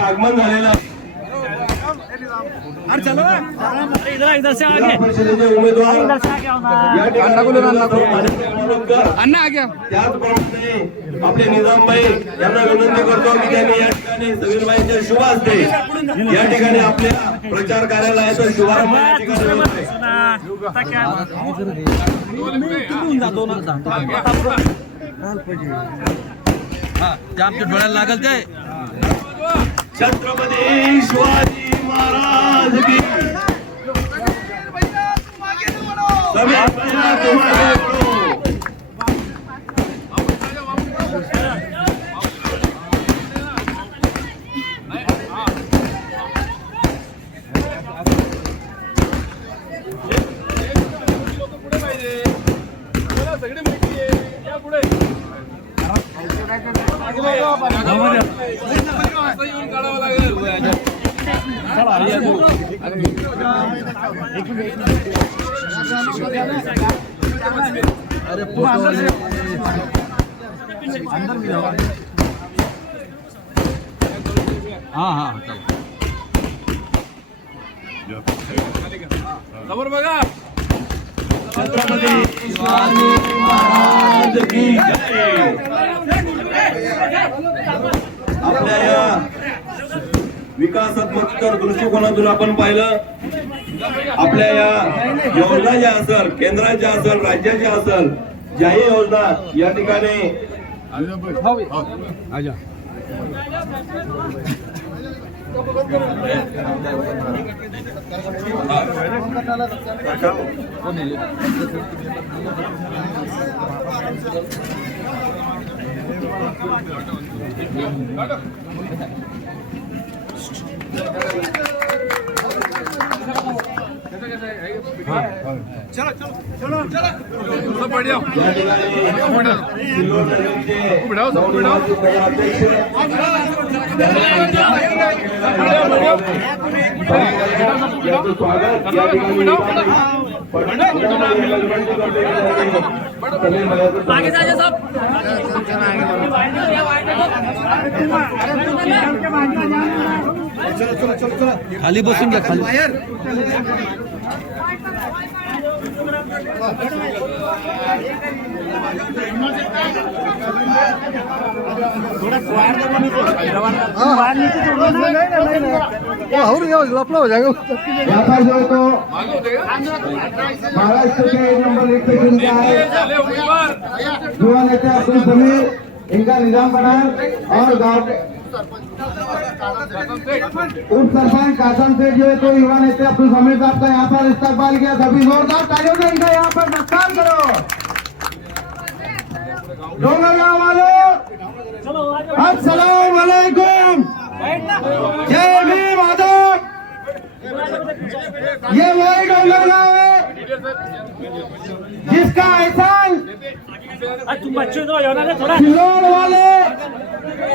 आगमन झालेलं उमेदवार त्याचप्रमाणे आपले निजामबाई यांना विनंती करतो की त्यांनी या ठिकाणी समीरबाईंच्या शुभ हस्ते या ठिकाणी आपल्या प्रचार कार्यालयाचा शुभारंभ या ठिकाणी आमच्या डोळ्याला लागल ते छत्रपती शिवाजी महाराज की समोर बघा छत्रपती शिवाजी महाराज की जय। आपल्या या विकासात्मक दृष्टिकोनातून आपण पाहिलं आपल्या या योजना ज्या असेल केंद्राच्या असेल राज्याच्या असेल ज्याही योजना या ठिकाणी खाली बसून घ्या खाली हो जाएगा जो है तो महाराष्ट्र के नंबर 1 पे जिनका है युवा नेता अब्दुल समीर इनका निजाम बनाए और गाँव के उप सरपंच कासम से जो है तो युवा नेता अब्दुल समीर साहब का यहाँ पर इस्तेमाल किया। सभी जोरदार तालियों से इनका यहाँ पर मतदान करो। डोंगरगांव वालों अस्सलाम वालेकुम, जय भीम आदम। ये वही डोंगरगांव है जिसका एहसान सिलोन वाले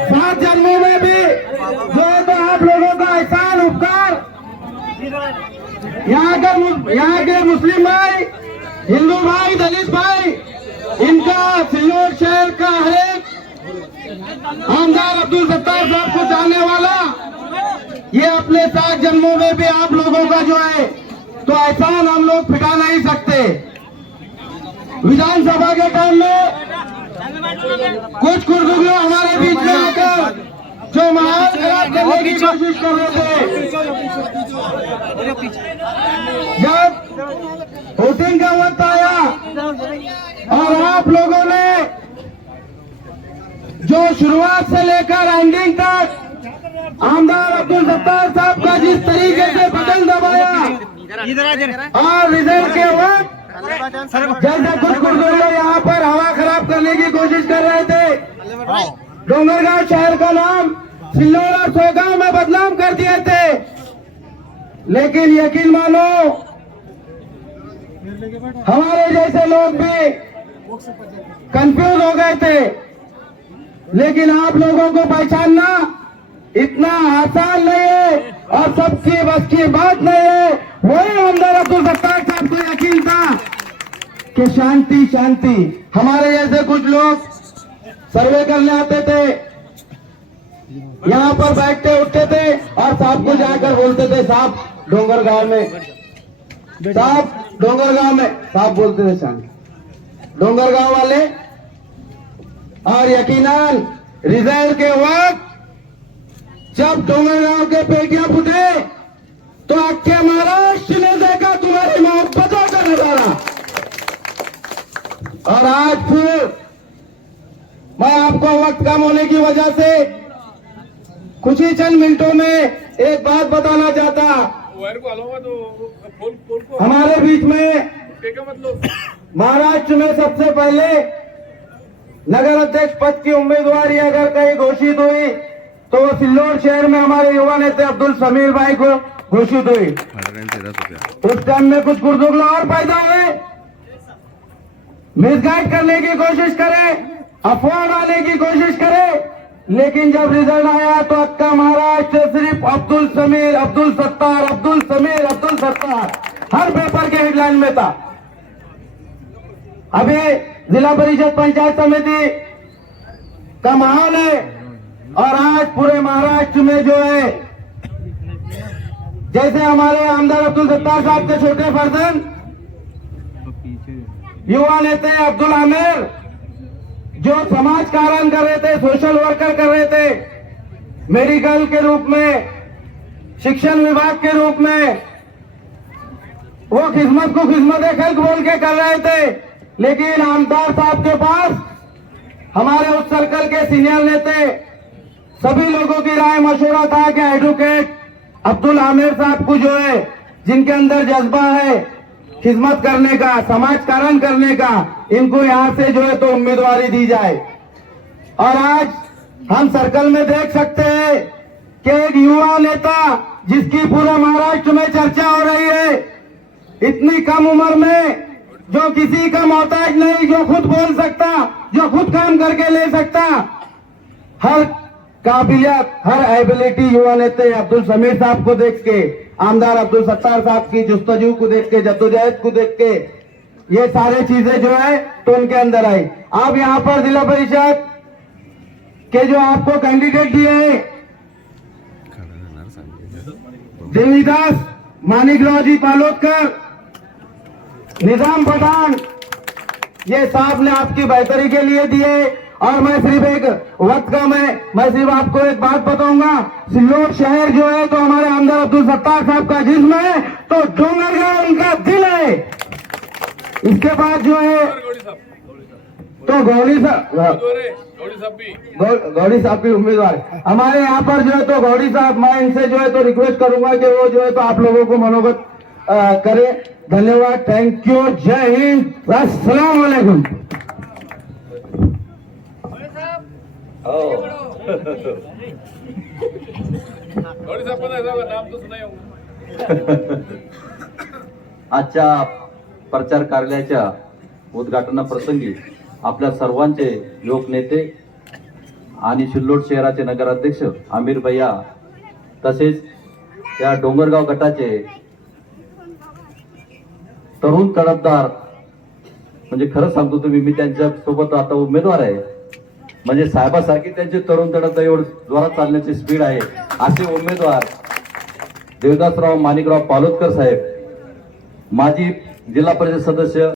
7 जन्मों में भी जो है तो आप लोगों का एहसान उपकार यहाँ के मुस्लिम भाई, हिंदू भाई, दलित भाई, इनका सिल्लोड शहर का है आमदार अब्दुल सत्तार साहब को चाहने वाला ये अपने 7 जन्मों में भी आप लोगों का जो है तो एहसान हम लोग फिटा नहीं सकते। विधानसभा के टाइम में कुछ कुर्दुगे हमारे बीच में आकर जो माहौल खराब करने की कोशिश कर रहे थे, वोटिंग का वक्त आया और आप लोगों ने जो शुरुआत से लेकर एंडिंग तक आमदार अब्दुल सत्तार साहब का जिस तरीके से बटन दबाया और रिजल्ट के वक्त जैसे कुछ लोग यहाँ पर हवा खराब करने की कोशिश कर रहे थे, डोंगरगांव शहर का नाम सिल्लोड और सोगांव में बदनाम कर दिए थे। लेकिन यकीन मानो हमारे जैसे लोग भी कंफ्यूज हो गए थे, लेकिन आप लोगों को पहचानना इतना आसान नहीं है और सबकी बस की बात नहीं है। वही आमदार अब्दुल सत्तार साहब को यकीन था कि शांति शांति, हमारे जैसे कुछ लोग सर्वे करने आते थे, यहाँ पर बैठते उठते थे और साहब को जाकर बोलते थे साहब डोंगरगांव में, साहब डोंगरगांव में, साहब बोलते थे शांति डोंगरगांव वाले। और यकीनन रिजल्ट के वक्त जब डोंगरगांव के पेटियां फूटे तो अक्के महाराष्ट्र ने देखा तुम्हारी मोहब्बतों का नजारा। और आज फिर मैं आपको वक्त कम होने की वजह से कुछ ही चंद मिनटों में एक बात बताना चाहता। हमारे बीच में महाराष्ट्र में सबसे पहले नगर अध्यक्ष पद की उम्मीदवारी अगर कहीं घोषित हुई तो वो सिल्लोड शहर में हमारे युवा नेता अब्दुल समीर भाई को घोषित हुई। उस टाइम में कुछ गुर्दुगला और पैदा हुए, मिसगाइड करने की कोशिश करे, अफवाह डालने की कोशिश करे, लेकिन जब रिजल्ट आया तो अक्का महाराष्ट्र सिर्फ अब्दुल समीर, अब्दुल सत्तार, अब्दुल समीर, अब्दुल सत्तार हर पेपर के हेडलाइन में था। अभी जिला परिषद पंचायत समिति का माहौल है और आज पूरे महाराष्ट्र में जो है, जैसे हमारे आमदार अब्दुल सत्तार साहब के छोटे फर्जंद युवा नेता अब्दुल आमिर जो समाज कार्य कर रहे थे, सोशल वर्कर कर रहे थे, मेडिकल के रूप में, शिक्षण विभाग के रूप में, वो खिदमत को खिदमत खल्क बोल के कर रहे थे। लेकिन आमदार साहब के पास हमारे उस सर्कल के सीनियर नेता सभी लोगों की राय मशवरा था कि एडवोकेट अब्दुल आमिर साहब को जो है, जिनके अंदर जज्बा है खिदमत करने का, समाज कारण करने का, इनको यहां से जो है तो उम्मीदवारी दी जाए। और आज हम सर्कल में देख सकते हैं कि एक युवा नेता जिसकी पूरे महाराष्ट्र में चर्चा हो रही है, इतनी कम उम्र में जो किसी का मोहताज नहीं, जो खुद बोल सकता, जो खुद काम करके ले सकता, हर काबिलियत, हर एबिलिटी युवा नेता अब्दुल समीर साहब को देख के, आमदार अब्दुल सत्तार साहब की जुस्तजू को देख के, जद्दोजहद को देख के, ये सारे चीजें जो है तो उनके अंदर आई। आप यहाँ पर जिला परिषद के जो आपको कैंडिडेट दिए हैं, देवीदास मानिकराव जी पालोदकर, निजाम पठान, ये साहब ने आपकी बेहतरी के लिए दिए। और मैं सिर्फ एक वक्त का मैं सिर्फ आपको एक बात बताऊंगा, सिल्लोड शहर जो है तो हमारे आमदार अब्दुल सत्तार साहब का जिस्म है, तो डोंगरगांव उनका दिल है। इसके बाद जो है तो गौड़ी साहब भी उम्मीदवार है हमारे यहाँ पर जो है। तो गौड़ी साहब, मैं इनसे जो है तो रिक्वेस्ट करूंगा कि वो जो है तो आप लोगों को मनोगत करे। धन्यवाद, थैंक यू, जय हिंद, अस्सलाम वालेकुम। आजच्या प्रचार कार्यालयाच्या उद्घाटनाप्रसंगी आपल्या सर्वांचे लोक नेते आणि सिल्लोड शहराचे नगराध्यक्ष आमिर भैया, तसेच या डोंगरगाव गटाचे तरुण तडफदार, म्हणजे खरं सांगतो तुम्ही, मी त्यांच्या सोबत आता उमेदवार आहे, म्हणजे साहेबासारखी त्यांचे तरुण तडफदार एवढं जोरात चालण्याची स्पीड आहे, असे उमेदवार देवदासराव माणिकराव पालोदकर साहेब, माजी जिल्हा परिषद सदस्य